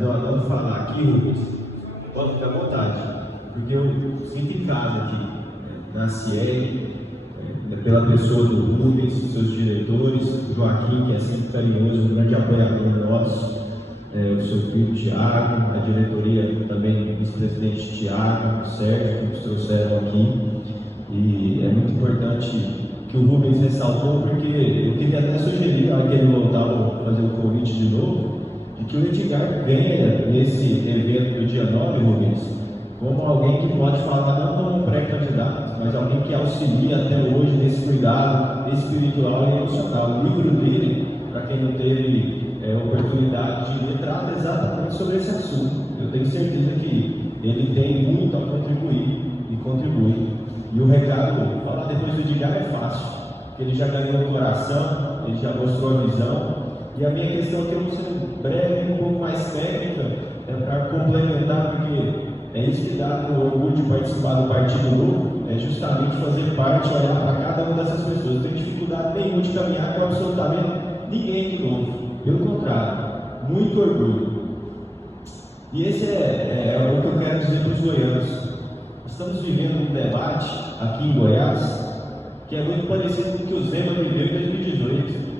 mas eu adoro falar aqui, Rubens, pode ficar à vontade, porque eu sinto em casa aqui, na CIEG, pela pessoa do Rubens, seus diretores, o Joaquim, que é sempre carinhoso, um grande apoiador nosso, o seu filho Tiago, a diretoria também, o vice-presidente Tiago, o Sérgio, que nos trouxeram aqui. E é muito importante que o Rubens ressaltou, porque eu queria até sugerir, na hora que ele voltar, fazer o convite de novo, de que o Edgar venha nesse evento do dia 9, Rubens, como alguém que pode falar, não como um pré-candidato, mas alguém que auxilia até hoje nesse cuidado espiritual e emocional. O livro dele, para quem não teve oportunidade de ler, trata exatamente sobre esse assunto. Eu tenho certeza que ele tem muito a contribuir e contribui. E o recado, falar depois do Edgar é fácil, porque ele já ganhou o coração, ele já mostrou a visão. E a minha questão aqui, eu vou ser breve e um pouco mais técnica, para complementar, porque é isso que dá o orgulho de participar do Partido Novo, é justamente fazer parte, olhar para cada uma dessas pessoas. Eu tenho dificuldade nenhuma de caminhar com absolutamente ninguém de novo. Pelo contrário, muito orgulho. E esse é o que eu quero dizer para os goianos. Estamos vivendo um debate aqui em Goiás que é muito parecido com o que o Zema viveu em 2018.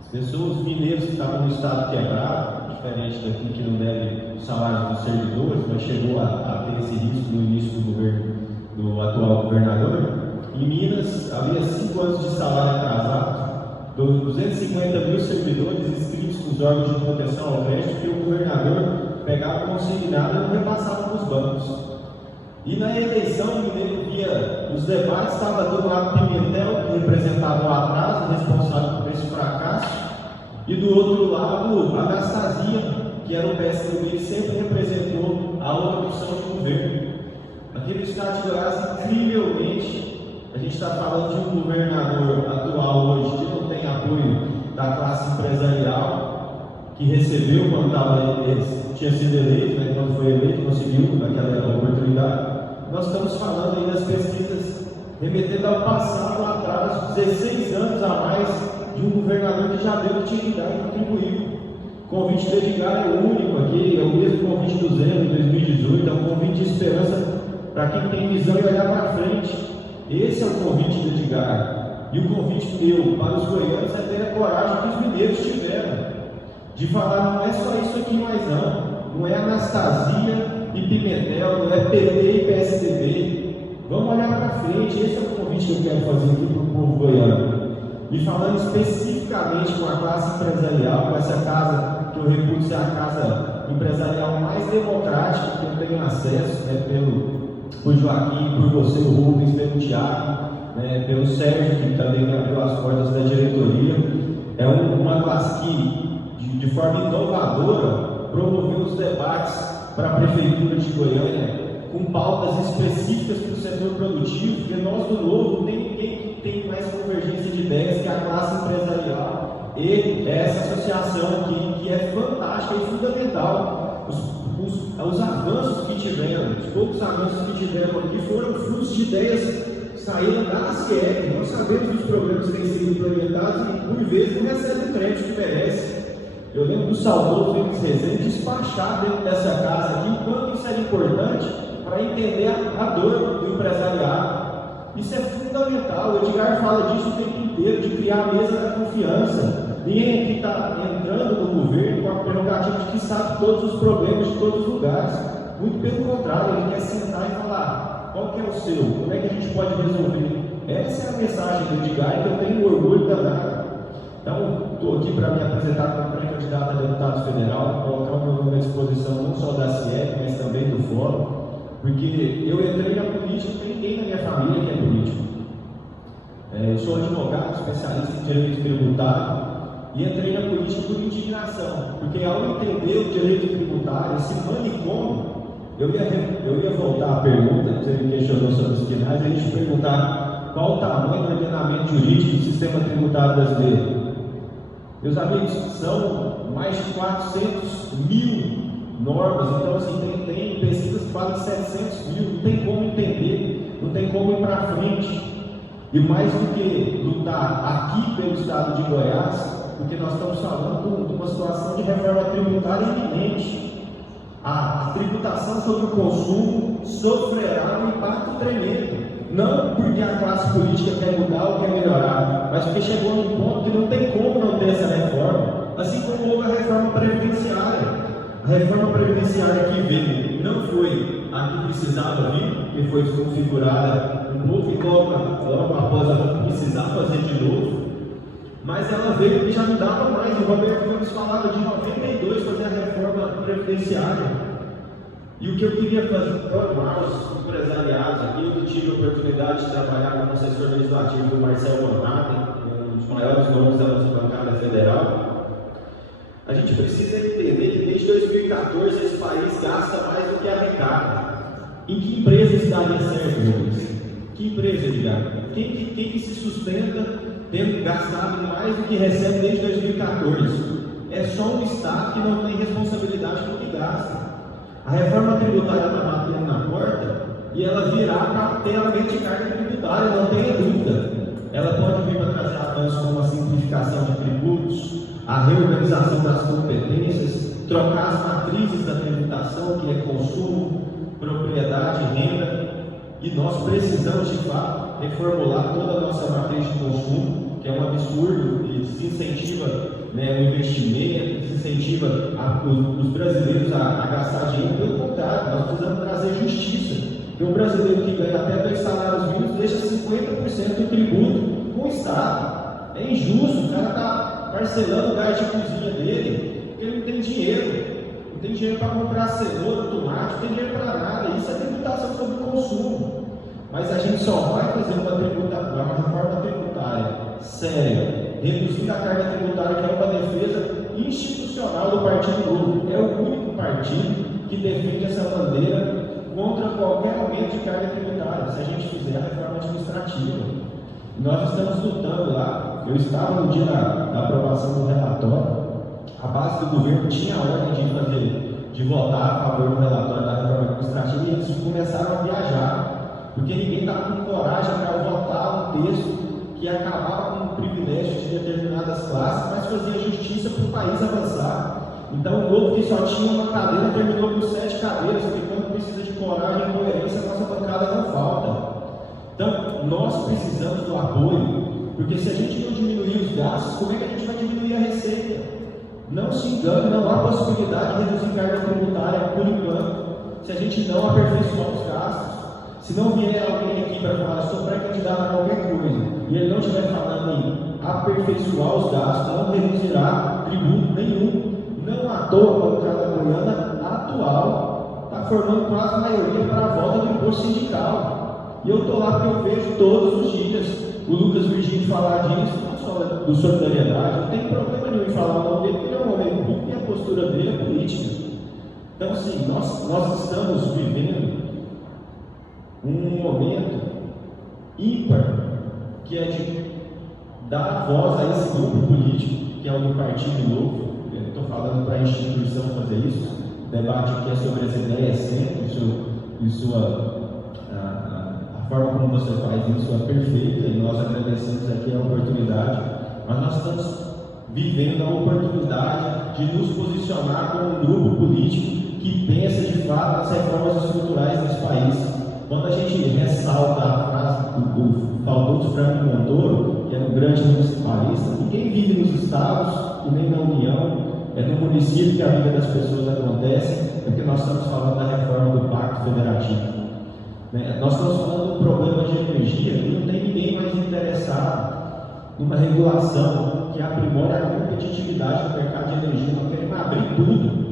As pessoas, os mineiros que estavam no estado quebrado, diferente daqui que não deve o salário dos servidores, mas chegou a ter esse risco no início do governo do atual governador. Em Minas, havia 5 anos de salário atrasado, 250 mil servidores inscritos nos órgãos de proteção ao crédito que o governador pegava consignado e não repassava para os bancos. E na eleição, o Mineiro via os debates, estava do lado Pimentel, que representava o atraso, responsável por esse fracasso, e do outro lado, a Anastasia, que era o PSDB, que sempre representou a outra opção de governo. Aqui no estado de Goiás, incrivelmente, a gente está falando de um governador atual hoje que não tem apoio da classe empresarial, que recebeu quando tinha sido eleito, né, quando foi eleito, conseguiu naquela oportunidade. Nós estamos falando aí das pesquisas remetendo ao passado, lá atrás, 16 anos a mais de um governador que já deu o que tinha que dar e contribuiu. O convite do Edgar é o único aqui, é o mesmo convite do Zema em 2018, é um convite de esperança para quem tem visão e olhar para frente. Esse é o convite do Edgar. E o convite meu para os goianos é ter a coragem que os mineiros tiveram, de falar, não é só isso aqui mais não é Anastasia e Pimentel, não é PT e PSDB. Vamos olhar para frente. Esse é o convite que eu quero fazer aqui para o povo goiano. E falando especificamente com a classe empresarial, com essa casa que eu reputo ser a casa empresarial mais democrática que eu tenho acesso, né, por Joaquim, por você, o Rubens, pelo Tiago, né, pelo Sérgio, que também abriu as portas da diretoria. É uma classe que, de forma inovadora, promoveu os debates para a Prefeitura de Goiânia com pautas específicas para o setor produtivo, porque nós do Novo não tem ninguém que tem mais convergência de ideias que a classe empresarial e essa associação aqui, que é fantástica e fundamental. Os avanços que tivemos, os poucos avanços que tivemos aqui foram frutos de ideias que saíram da CIEG. Nós sabemos que os programas têm sido implementados e, por vezes, não recebem o crédito que merece. Eu lembro do saudoso Félix Rezende despachar dentro dessa casa aqui, quanto isso era importante para entender a dor do empresariado. Isso é fundamental. O Edgar fala disso o tempo inteiro, de criar a mesa da confiança. Ninguém aqui está entrando no governo com a prerrogativa de que sabe todos os problemas de todos os lugares. Muito pelo contrário, ele quer sentar e falar qual que é o seu, como é que a gente pode resolver. Essa é a mensagem do Edgar, que eu tenho orgulho danado. Então, estou aqui para me apresentar como pré-candidato a deputado federal, colocar o meu nome à disposição não só da CIEP, mas também do Fórum, porque eu entrei na política, não tem ninguém na minha família que é político. Eu sou advogado, especialista em direito tributário, e entrei na política por indignação, porque ao entender o direito tributário, esse manicômio, eu ia voltar à pergunta, você me questionou sobre os finais, a gente perguntar qual o tamanho do ordenamento jurídico do sistema tributário brasileiro. Meus amigos, são mais de 400 mil normas, então assim, tem pesquisas que falam de 700 mil, não tem como entender, não tem como ir para frente. E mais do que lutar aqui pelo estado de Goiás, porque nós estamos falando de uma situação de reforma tributária iminente. A tributação sobre o consumo sofrerá um impacto tremendo. Não porque a classe política quer mudar ou quer melhorar, mas porque chegou num ponto que não tem como não ter essa reforma. Assim como houve a reforma previdenciária. A reforma previdenciária que veio não foi a que precisava vir, que foi desconfigurada um pouco e logo após ela precisar fazer de novo, mas ela veio que já não dava mais. O Roberto Gomes falava de 92 fazer a reforma previdenciária. E o que eu queria fazer para os empresariados aqui, eu tive a oportunidade de trabalhar como assessor legislativo do Marcel Manhattan, um dos maiores nomes da nossa bancada federal. A gente precisa entender que desde 2014 esse país gasta mais do que arrecada. Em que empresa isso daria certo, Rubens? Que empresa, Edgar? Quem que se sustenta tendo gastado mais do que recebe desde 2014? É só um Estado que não tem responsabilidade com o que gasta. A reforma tributária está batendo na porta e ela virá para ter aumento de carga tributária, não tenha dúvida. Ela pode vir para trazer avanços como a simplificação de tributos, a reorganização das competências, trocar as matrizes da tributação, que é consumo, propriedade e renda, e nós precisamos de fato reformular toda a nossa matriz de consumo, que é um absurdo e desincentiva o investimento, desincentiva os brasileiros a gastar dinheiro. Pelo contrário, nós precisamos trazer justiça. Porque um brasileiro que ganha até 2 salários mínimos deixa 50% do tributo com o Estado. É injusto, o cara está parcelando o gás de cozinha dele, porque ele não tem dinheiro. Não tem dinheiro para comprar cenoura, tomate, não tem dinheiro para nada. Isso é tributação sobre o consumo. Mas a gente só vai fazer uma reforma tributária séria, reduzindo a carga tributária, que é uma defesa institucional do Partido Novo. É o único partido que defende essa bandeira contra qualquer aumento de carga tributária, se a gente fizer a reforma administrativa. Nós estamos lutando lá. Eu estava no dia da aprovação do relatório. A base do governo tinha a ordem de votar a favor do relatório da reforma administrativa, e eles começaram a viajar, porque ninguém estava com coragem para votar um texto que acabava com o privilégio de determinadas classes, mas fazia justiça para o país avançar. Então, o Novo, que só tinha uma cadeira, terminou com 7 cadeiras, porque quando precisa de coragem e coerência, a nossa bancada não falta. Então, nós precisamos do apoio, porque se a gente não diminuir os gastos, como é que a gente vai diminuir a receita? Não se engane, não há possibilidade de reduzir carga tributária por enquanto, se a gente não aperfeiçoar os gastos. Se não vier alguém aqui para falar, sou pré-candidato a qualquer coisa, e ele não estiver falando em aperfeiçoar os gastos, não reduzirá tributo nenhum. Não à toa, a bancada goiana atual está formando quase a maioria para a volta do imposto sindical. E eu estou lá porque eu vejo todos os dias o Lucas Virgínio falar disso, não só do solidariedade, não tem problema nenhum em falar o nome dele, porque ele é um homem público e a postura dele é política. Então, assim, nós estamos vivendo um momento ímpar, que é de dar voz a esse grupo político, que é o do Partido Novo. Eu estou falando para a instituição fazer isso. O debate aqui é sobre as ideias sempre, a forma como você faz isso é perfeita, e nós agradecemos aqui a oportunidade, mas nós estamos vivendo a oportunidade de nos posicionar como um grupo político que pensa de fato nas reformas estruturais desse país. Quando a gente ressalta a frase do saudoso Franco Montoro, que é um grande municipalista, ninguém vive nos estados e nem na União, é no município que a vida das pessoas acontece, porque nós estamos falando da reforma do Pacto Federativo. Nós estamos falando do problema de energia e não tem ninguém mais interessado numa regulação que aprimore a competitividade do mercado de energia. Nós queremos abrir tudo.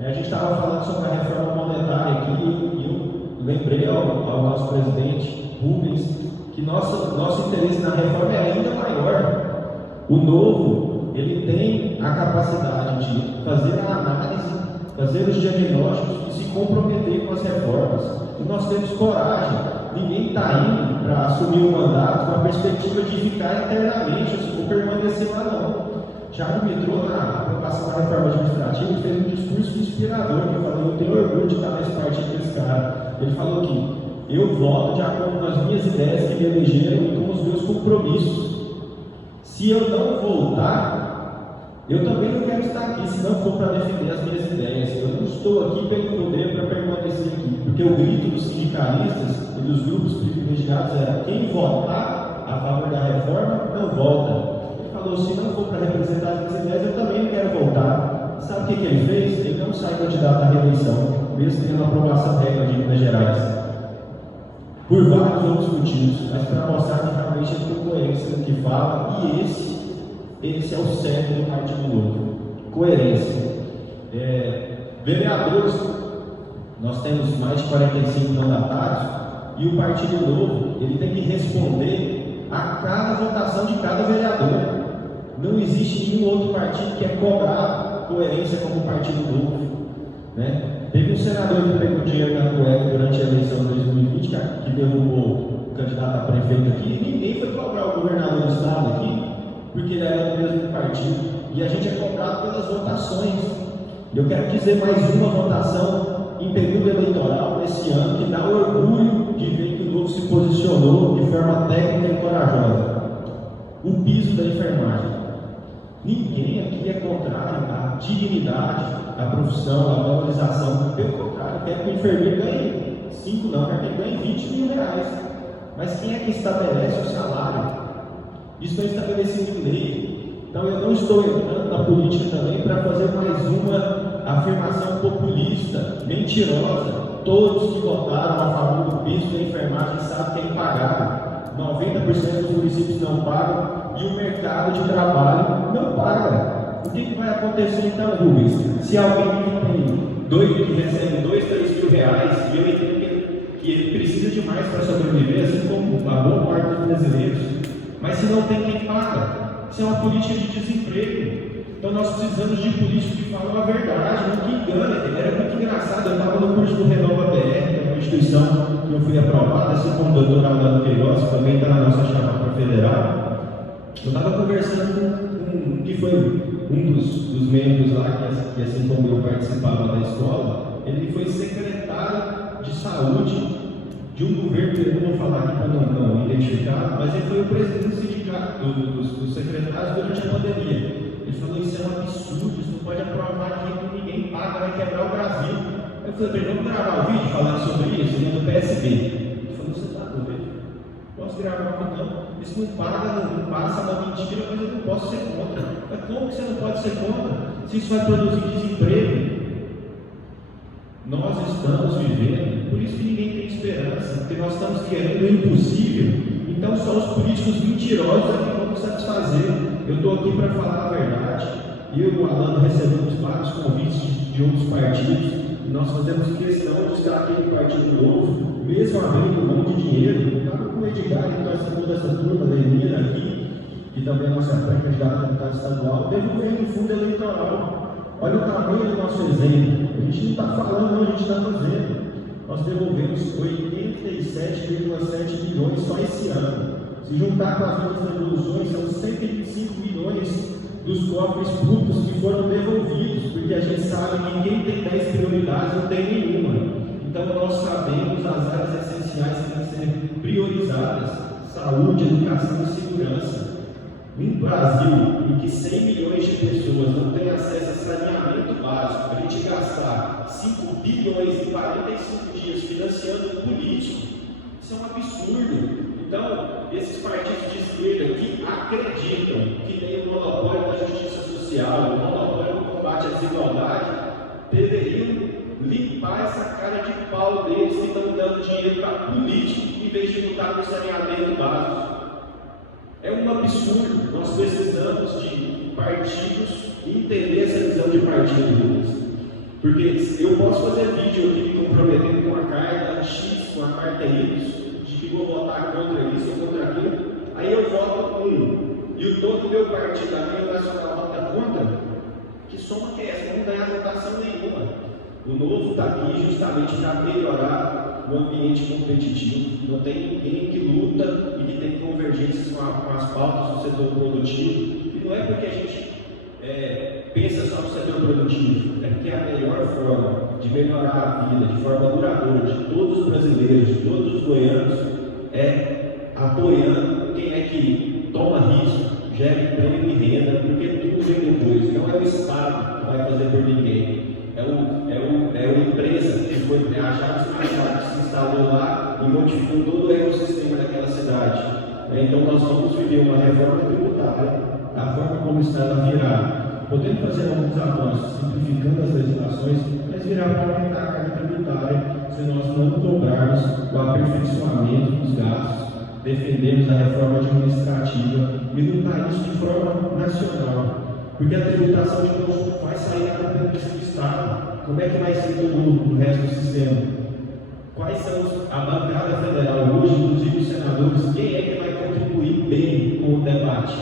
A gente estava falando sobre a reforma monetária aqui e eu lembrei ao nosso presidente Rubens que nosso interesse na reforma é ainda maior. O Novo, ele tem a capacidade de fazer a análise, fazer os diagnósticos e se comprometer com as reformas. E nós temos coragem. Ninguém está indo para assumir o mandato com a perspectiva de ficar eternamente, ou permanecer lá não. Thiago me trouxe na aprovação da reforma administrativa e fez um discurso inspirador, que eu falei, eu tenho orgulho de estar nesse partido desse cara. Ele falou que eu voto de acordo com as minhas ideias que me elegeram e com os meus compromissos. Se eu não voltar, eu também não quero estar aqui, se não for para defender as minhas ideias. Eu não estou estou aqui pelo poder para permanecer aqui. Porque o grito dos sindicalistas e dos grupos privilegiados era: quem votar a favor da reforma não volta. Ele falou: se não for para representar as minhas ideias, eu também não quero voltar. Sabe o que ele fez? Ele não sai candidato à reeleição, mesmo tendo aprovação recorde de Minas Gerais. Por vários outros motivos, mas para mostrar que realmente ele tem coerência no que fala, e esse é o cerne do Partido Novo. Coerência. Vereadores, nós temos mais de 45 mandatários, e o Partido Novo ele tem que responder a cada votação de cada vereador. Não existe nenhum outro partido que é cobrar coerência como o Partido Novo, né? Teve um senador que pegou dinheiro na cueca durante a eleição de 2020, que derrubou o candidato a prefeito aqui, e ninguém foi cobrar o governador do estado aqui, porque ele era do mesmo partido. E a gente é cobrado pelas votações. E eu quero dizer mais uma votação em período eleitoral esse ano que dá orgulho de ver que o Novo se posicionou de forma técnica e corajosa. O piso da enfermagem. Ninguém aqui é contrário à dignidade, à profissão, à valorização. Pelo contrário, quer que o enfermeiro ganhe 5 não, quer que ele ganhe 20 mil reais. Mas quem é que estabelece o salário? Isso é estabelecido em lei. Então eu não estou entrando na política também para fazer mais uma afirmação populista, mentirosa. Todos que votaram a favor do piso da enfermagem sabem quem pagaram. 90% dos municípios não pagam e o mercado de trabalho não paga. O que vai acontecer então, Rubens? Se alguém que recebe 2, 3 mil reais, e eu entendo que ele precisa de mais para sobreviver, assim como a boa parte dos brasileiros, mas se não tem quem paga, isso é uma política de desemprego. Então nós precisamos de políticos que falam a verdade, não que enganem. Era muito engraçado, eu estava no curso do Renova BR, uma instituição que eu fui aprovado, assim como o doutor Alano Queiroz, que também está na nossa chapa federal. Eu estava conversando com que foi um dos membros lá, que assim como eu participava da escola, ele foi secretário de saúde de um governo, que eu não vou falar aqui para não identificar, mas ele foi o presidente do sindicato, dos secretários durante a pandemia. Ele falou: isso é um absurdo, isso não pode aprovar aqui, ninguém paga, vai quebrar o Brasil. Eu falei: vamos gravar o vídeo falando sobre isso, no PSB. Ele falou: você está doido? Posso gravar ou não? Isso não paga, não passa uma mentira, mas eu não posso ser contra. Mas como que você não pode ser contra? Se isso vai produzir desemprego. Nós estamos vivendo, por isso que ninguém tem esperança, porque nós estamos querendo o impossível. Então só os políticos mentirosos é que vão satisfazer. Eu estou aqui para falar a verdade. Eu e o Alano recebemos vários convites de outros partidos, e nós fazemos questão de estar aqui no Partido Novo, mesmo abrindo um monte de dinheiro. Eu estava com o Edgar, que participou dessa turma, da Emina aqui, que também é nossa pré-candidata a deputado estadual, devolvendo o fundo eleitoral. Olha o tamanho do nosso exemplo. A gente não está falando, não, a gente está fazendo. Nós devolvemos 87,7 bilhões só esse ano. Se juntar com as outras devoluções, são 125 bilhões dos cofres públicos que foram devolvidos, porque a gente sabe que quem tem 10 prioridades não tem nenhuma. Então nós sabemos as áreas essenciais que devem ser priorizadas: saúde, educação e segurança. Um Brasil em que 100 milhões de pessoas não têm acesso a saneamento básico, para a gente gastar 5 bilhões em 45 dias financiando um político, isso é um absurdo. Então, esses partidos de esquerda que acreditam que tem o monopólio da justiça social, o monopólio do combate à desigualdade, deveriam limpar essa cara de pau deles que estão dando dinheiro para político em vez de lutar no saneamento básico. É um absurdo. Nós precisamos de partidos entender essa visão de partido. Porque eu posso fazer vídeo aqui me comprometendo com a carta X, com a carta Y, de que vou votar contra isso ou contra aquilo. Aí eu voto com um. E o todo meu partido, a minha nacional, vota contra. Que soma que é essa? Não ganha votação nenhuma. O Novo está aqui justamente para melhorar o ambiente competitivo. Não tem ninguém que luta e que tem convergências com as pautas do setor produtivo. E não é porque a gente pensa só no setor produtivo, é porque a melhor forma de melhorar a vida de forma duradoura de todos os brasileiros, de todos os goianos, é apoiando quem é que toma risco, gera emprego e renda, porque tudo vem depois. Não é o Estado que vai fazer por ninguém. É uma empresa que foi a Chaves que se instalou lá e modificou todo o ecossistema daquela cidade. Então nós vamos viver uma reforma tributária, a forma como está ela virá, podendo fazer alguns avanços, simplificando as legislações, mas virá para aumentar a carga tributária se nós não dobrarmos o aperfeiçoamento dos gastos, defendemos a reforma administrativa e lutar isso de forma nacional. Porque a tributação de consumo vai sair da competência do Estado. Como é que vai ser todo o resto do sistema? Quais são a bancada federal hoje, inclusive os senadores, quem é que vai contribuir bem com o debate?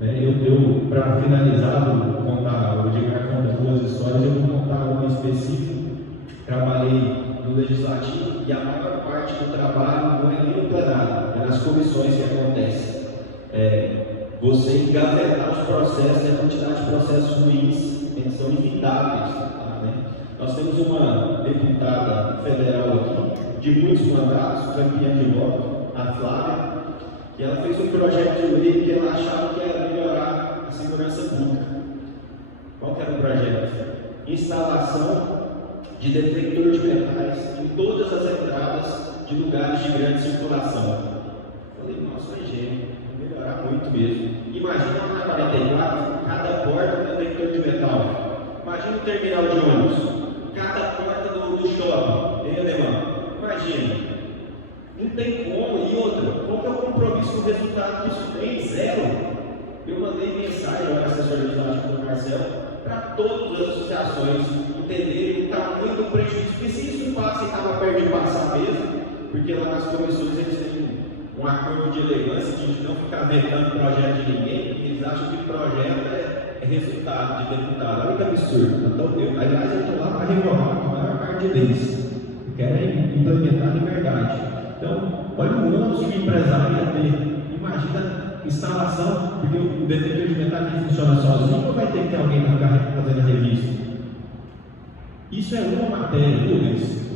Eu para finalizar, vou contar, o Edgar conta duas histórias, eu vou contar uma específica. Trabalhei no Legislativo e a maior parte do trabalho não é nem no plenário, é nas comissões que acontece. Você engavetar os processos, a quantidade de processos ruins, eles são inevitáveis. Né? Nós temos uma deputada federal aqui, de muitos mandatos, campeã de voto, a Flávia, que ela fez um projeto de lei que ela achava que era melhorar a segurança pública. Qual que era o projeto? Instalação de detector de metais em todas as entradas de lugares de grande circulação. Falei, nossa, é gênio, vai melhorar muito mesmo. Imagina na 44, cada porta um detector de metal. Imagina o terminal de ônibus, cada porta do shopping, hein, alemão? Imagina. Não tem como, e outra, qual que é o compromisso com o resultado disso? Tem zero. Eu mandei mensagem ao assessor legislativo do Marcelo para todas as associações entenderem o tamanho do prejuízo, porque se isso passa e estava perto de passar mesmo, porque lá nas comissões eles têm um acordo de elegância de não ficar vetando projeto de ninguém, porque eles acham que projeto é resultado de deputado. Olha que absurdo. Então, aliás, eu estou lá para revogar a maior parte deles, que querem implementar a liberdade. Então, olha o ônus que o empresário ia ter. Imagina instalação, porque o detector de metal que funciona sozinho ou vai ter que ter alguém para ficar fazendo a revista? Isso é uma matéria, Luiz.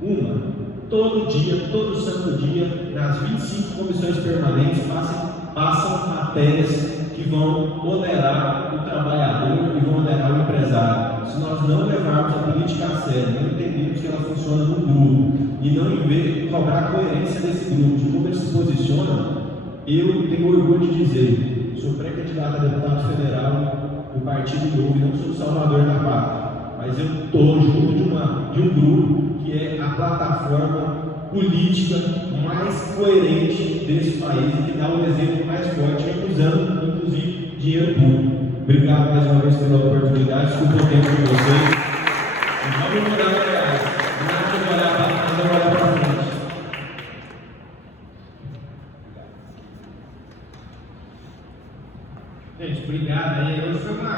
Uma. Todo dia, todo santo dia, nas 25 comissões permanentes passam matérias que vão onerar o trabalhador e vão onerar o empresário. Se nós não levarmos a política a sério, não entendermos que ela funciona no grupo e não cobrar a coerência desse grupo, de como eles se posicionam, eu tenho orgulho de dizer, sou pré-candidato a deputado federal do Partido Novo e não sou salvador da pátria, mas eu estou junto de um grupo que é a plataforma política mais coerente desse país e que dá um exemplo mais forte, usando, inclusive, dinheiro público. Obrigado mais uma vez pela oportunidade, desculpa o tempo de vocês. Vamos mudar de reais. Nada de olhar para trás, vamos olhar para frente. Gente, obrigado aí. Hoje foi uma